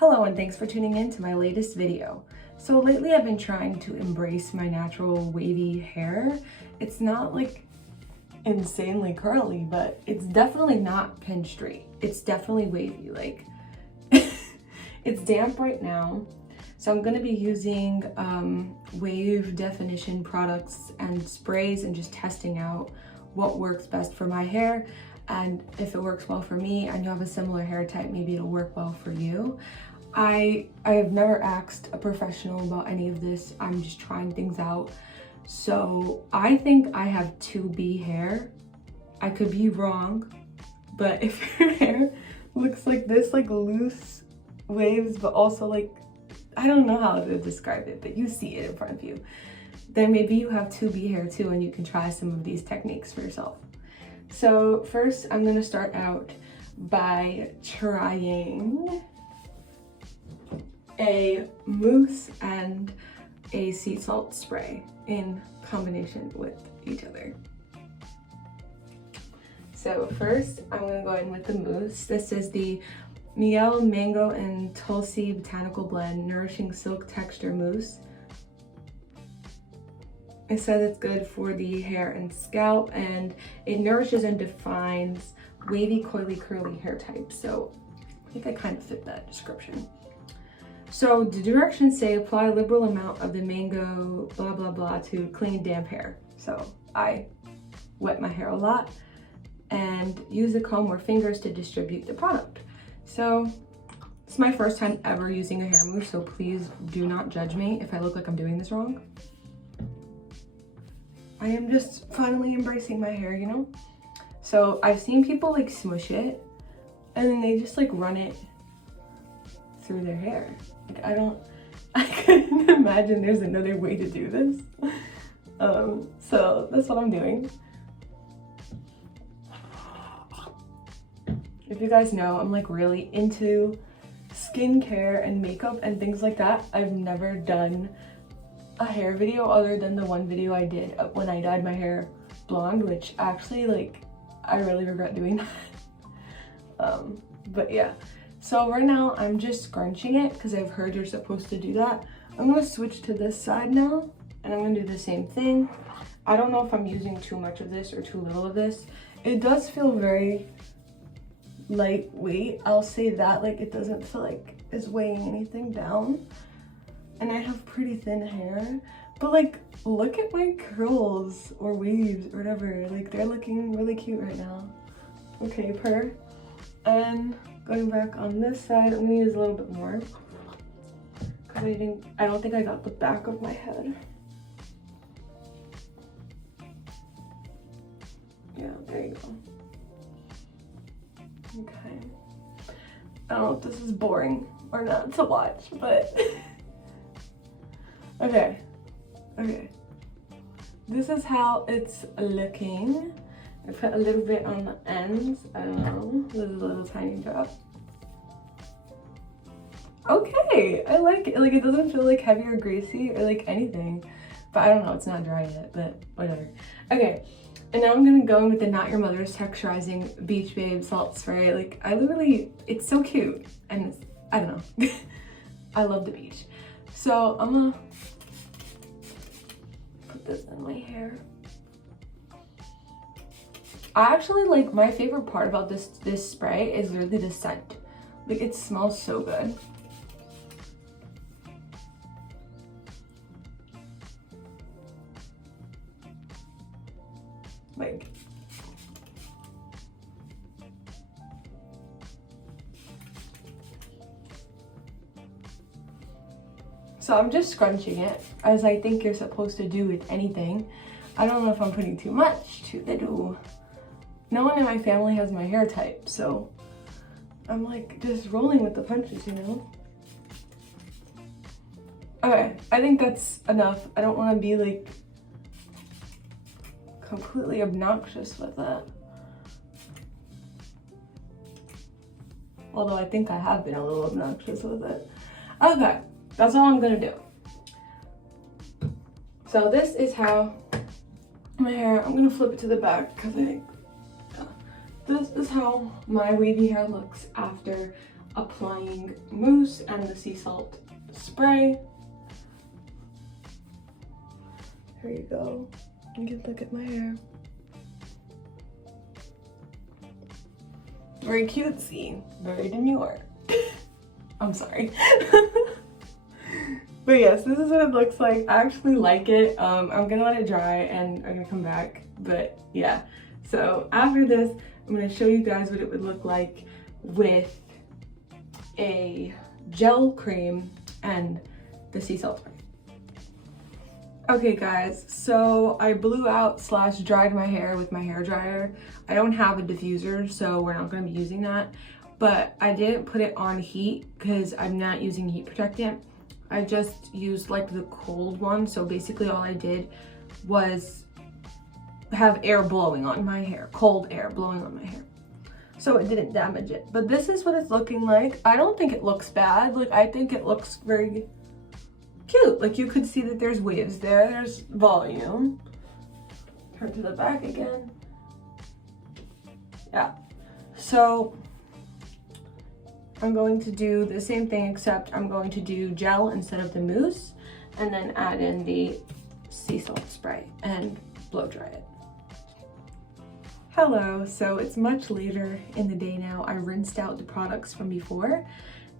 Hello and thanks for tuning in to my latest video. So lately I've been trying to embrace my natural wavy hair. It's not like insanely curly, but it's definitely not pin straight. It's definitely wavy, like it's damp right now. So I'm gonna be using wave definition products and sprays and just testing out what works best for my hair. And if it works well for me and you have a similar hair type, maybe it'll work well for you. I have never asked a professional about any of this. I'm just trying things out. So I think I have 2B hair. I could be wrong, but if your hair looks like this, like loose waves, but also like, I don't know how to describe it, but you see it in front of you, then maybe you have 2B hair too and you can try some of these techniques for yourself. So first I'm gonna start out by trying a mousse and a sea salt spray in combination with each other. So first I'm gonna go in with the mousse. This is the Miel Mango and Tulsi Botanical Blend Nourishing Silk Texture Mousse. It says it's good for the hair and scalp, and it nourishes and defines wavy, coily, curly hair types. So I think I kind of fit that description. So the directions say apply a liberal amount of the mango blah blah blah to clean damp hair. So I wet my hair a lot and use a comb or fingers to distribute the product. So it's my first time ever using a hair mousse, so please do not judge me if I look like I'm doing this wrong. I am just finally embracing my hair, you know? So I've seen people like smush it and then they just like run it through their hair. Like I couldn't imagine there's another way to do this. So that's what I'm doing. If you guys know, I'm like really into skincare and makeup and things like that. I've never done a hair video other than the one video I did when I dyed my hair blonde, which actually like I really regret doing that. But yeah. So right now I'm just scrunching it because I've heard you're supposed to do that. I'm gonna switch to this side now and I'm gonna do the same thing. I don't know if I'm using too much of this or too little of this. It does feel very lightweight, I'll say that. Like it doesn't feel like it's weighing anything down. And I have pretty thin hair, but like look at my curls or waves or whatever. Like they're looking really cute right now. Okay, purr. And going back on this side, I'm gonna use a little bit more because I don't think I got the back of my head. Yeah, there you go. Okay. I don't know if this is boring or not to watch, but okay. This is how it's looking. I put a little bit on the ends. I don't know, there's a little tiny drop. Okay, I like it. Like it doesn't feel like heavy or greasy or like anything. But I don't know, it's not dry yet, but whatever. Okay, and now I'm gonna go in with the Not Your Mother's Texturizing Beach Babe Salt Spray. Like I literally, it's so cute. And it's, I don't know. I love the beach. So I'm gonna put this in my hair. I actually like, my favorite part about this spray is really the scent. Like it smells so good. Like so I'm just scrunching it as I think you're supposed to do with anything. I don't know if I'm putting too much, too little. No one in my family has my hair type, so I'm like just rolling with the punches, you know? Okay, I think that's enough. I don't want to be like completely obnoxious with it. Although I think I have been a little obnoxious with it. Okay, that's all I'm gonna do. So this is how my hair, I'm gonna flip it to the back because I think this is how my wavy hair looks after applying mousse and the sea salt spray. Here you go. You can look at my hair. Very cutesy, very demure. I'm sorry. But yes, this is what it looks like. I actually like it. I'm gonna let it dry and I'm gonna come back. But yeah, so after this, I'm gonna show you guys what it would look like with a gel cream and the sea salt spray. Okay guys, so I blew out / dried my hair with my hair dryer. I don't have a diffuser, so we're not going to be using that. But I didn't put it on heat because I'm not using heat protectant. I just used like the cold one. So basically all I did was have air blowing on my hair, cold air blowing on my hair. So it didn't damage it. But this is what it's looking like. I don't think it looks bad. Like, I think it looks very cute. Like, you could see that there's waves there, there's volume. Turn to the back again. Yeah, so I'm going to do the same thing, except I'm going to do gel instead of the mousse, and then add in the sea salt spray and blow dry it. Hello, so it's much later in the day now. I rinsed out the products from before,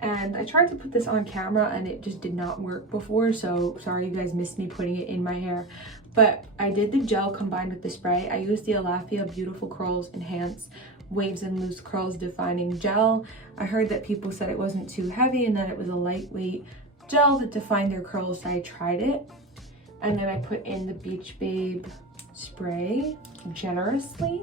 and I tried to put this on camera and it just did not work before, so sorry you guys missed me putting it in my hair. But I did the gel combined with the spray. I used the Alafia Beautiful Curls Enhance Waves and Loose Curls Defining Gel. I heard that people said it wasn't too heavy and that it was a lightweight gel that defined their curls, so I tried it. And then I put in the Beach Babe spray generously.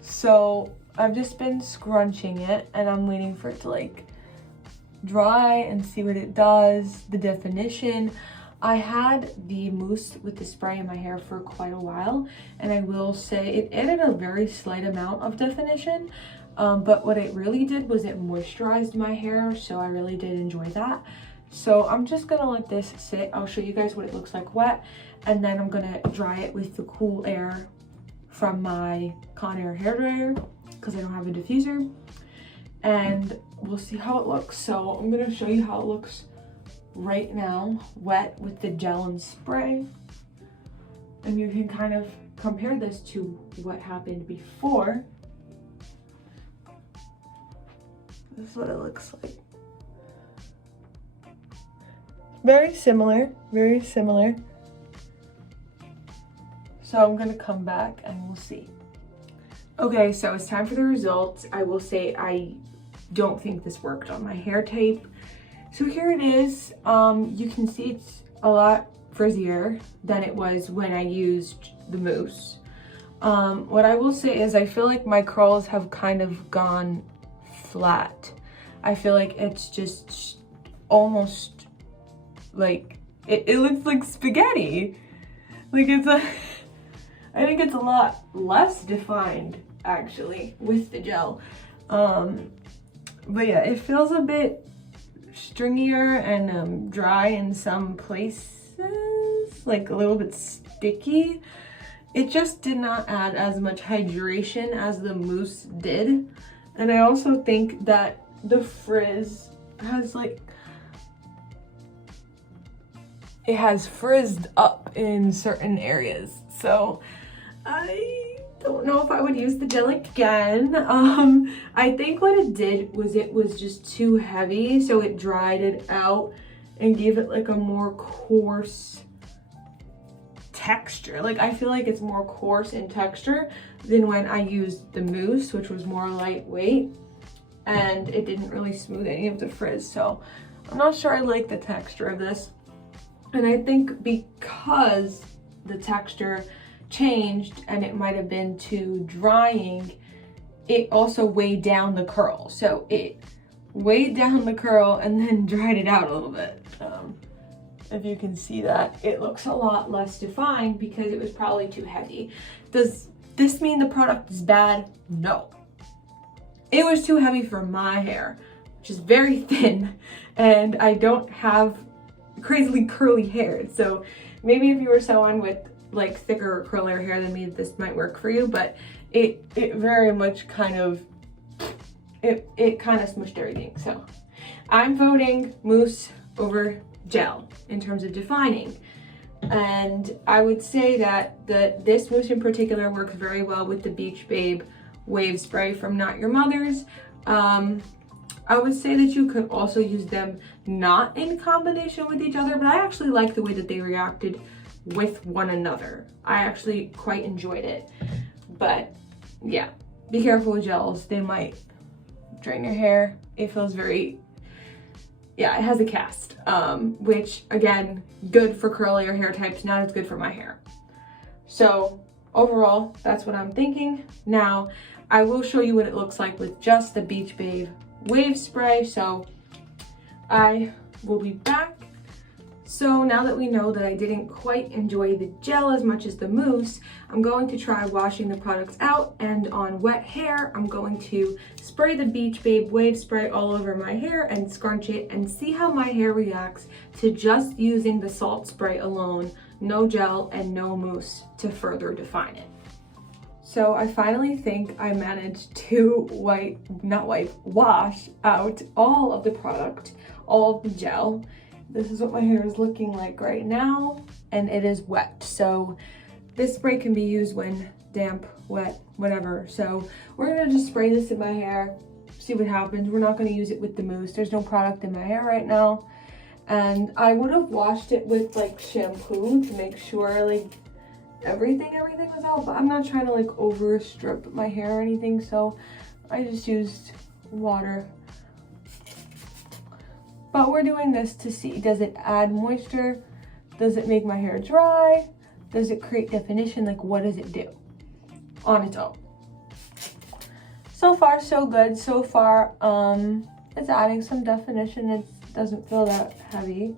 So I've just been scrunching it and I'm waiting for it to like dry and see what it does, the definition. I had the mousse with the spray in my hair for quite a while, and I will say it added a very slight amount of definition, but what it really did was it moisturized my hair, so I really did enjoy that. So I'm just gonna let this sit. I'll show you guys what it looks like wet, and then I'm gonna dry it with the cool air from my Conair hairdryer because I don't have a diffuser, and we'll see how it looks. So I'm gonna show you how it looks right now, wet with the gel and spray, and you can kind of compare this to what happened before. This is what it looks like. Very similar, very similar. So I'm gonna come back and we'll see. Okay, so it's time for the results. I will say I don't think this worked on my hair tape. So here it is. You can see it's a lot frizzier than it was when I used the mousse. What I will say is I feel like my curls have kind of gone flat. I feel like it's just almost like, it looks like spaghetti. Like I think it's a lot less defined actually with the gel. But yeah, it feels a bit stringier and dry in some places, like a little bit sticky. It just did not add as much hydration as the mousse did. And I also think that the frizz has like, it has frizzed up in certain areas. So I don't know if I would use the gel again. I think what it did was it was just too heavy, so it dried it out and gave it like a more coarse texture. Like I feel like it's more coarse in texture than when I used the mousse, which was more lightweight, and it didn't really smooth any of the frizz. So I'm not sure I like the texture of this. And I think because the texture changed and it might have been too drying, it also weighed down the curl. So it weighed down the curl and then dried it out a little bit. If you can see that, it looks a lot less defined because it was probably too heavy. Does this mean the product is bad? No. It was too heavy for my hair, which is very thin, and I don't have crazily curly hair. So maybe if you were someone with like thicker or curlier hair than me, this might work for you, but it very much kind of it kind of smushed everything. So I'm voting mousse over gel in terms of defining. And I would say that this mousse in particular works very well with the Beach Babe Wave Spray from Not Your Mother's. I would say that you could also use them not in combination with each other, but I actually like the way that they reacted with one another. I actually quite enjoyed it. But yeah, be careful with gels. They might drain your hair. It feels very, yeah, it has a cast, which again, good for curlier hair types, not as good for my hair. So overall, that's what I'm thinking. Now, I will show you what it looks like with just the Beach Babe Wave Spray. So I will be back. So now that we know that I didn't quite enjoy the gel as much as the mousse, I'm going to try washing the products out, and on wet hair, I'm going to spray the Beach Babe Wave Spray all over my hair and scrunch it and see how my hair reacts to just using the salt spray alone, no gel and no mousse to further define it. So I finally think I managed to wash out all of the product, all of the gel. This is what my hair is looking like right now, and it is wet. So this spray can be used when damp, wet, whatever. So we're gonna just spray this in my hair, see what happens. We're not gonna use it with the mousse. There's no product in my hair right now. And I would have washed it with like shampoo to make sure like everything was out, but I'm not trying to like over strip my hair or anything, so I just used water. But we're doing this to see, does it add moisture? Does it make my hair dry? Does it create definition? Like, what does it do on its own? So far, so good. So far, it's adding some definition. It doesn't feel that heavy.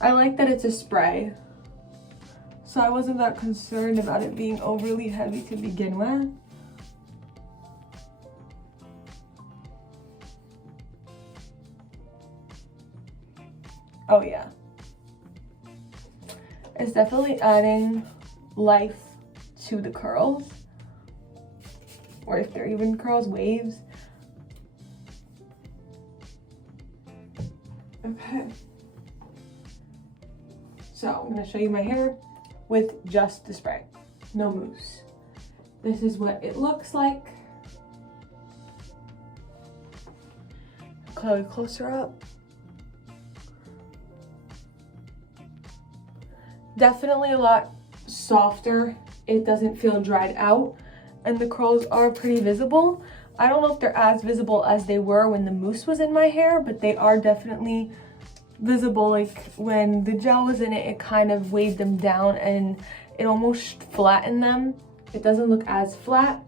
I like that it's a spray, so I wasn't that concerned about it being overly heavy to begin with. Oh yeah. It's definitely adding life to the curls, or if they're even curls, waves. Okay. So I'm gonna show you my hair with just the spray, no mousse. This is what it looks like. Chloe, closer up. Definitely a lot softer. It doesn't feel dried out, and the curls are pretty visible. I don't know if they're as visible as they were when the mousse was in my hair, but they are definitely visible. Like when the gel was in it, it kind of weighed them down and it almost flattened them. It doesn't look as flat,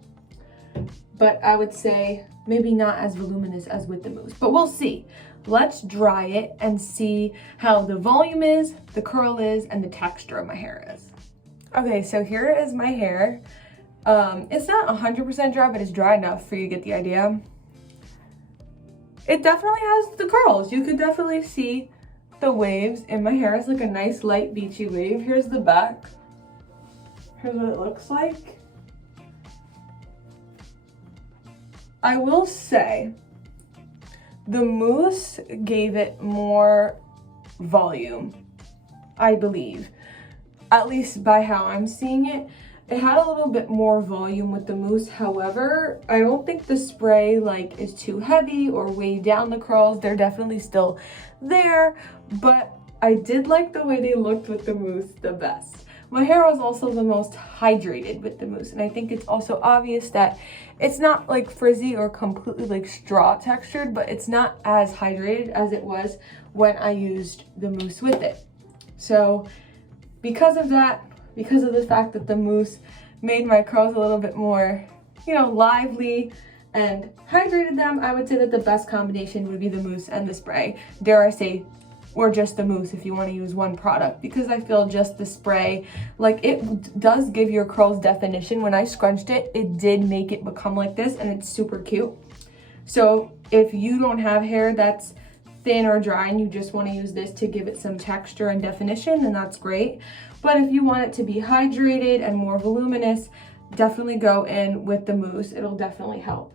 but I would say maybe not as voluminous as with the mousse, but we'll see. Let's dry it and see how the volume is, the curl is, and the texture of my hair is. Okay, so here is my hair. It's not 100% dry, but it's dry enough for you to get the idea. It definitely has the curls. You could definitely see the waves in my hair. It's like a nice light beachy wave. Here's the back. Here's what it looks like. I will say the mousse gave it more volume, I believe, at least by how I'm seeing it. It had a little bit more volume with the mousse. However, I don't think the spray like is too heavy or weighed down the curls. They're definitely still there, but I did like the way they looked with the mousse the best. My hair was also the most hydrated with the mousse, and I think it's also obvious that it's not like frizzy or completely like straw textured, but it's not as hydrated as it was when I used the mousse with it. So because of that, because of the fact that the mousse made my curls a little bit more, you know, lively and hydrated them, I would say that the best combination would be the mousse and the spray. Dare I say, or just the mousse if you want to use one product, because I feel just the spray, like it does give your curls definition. When I scrunched it, it did make it become like this, and it's super cute. So if you don't have hair that's thin or dry and you just want to use this to give it some texture and definition, then that's great. But if you want it to be hydrated and more voluminous, definitely go in with the mousse. It'll definitely help.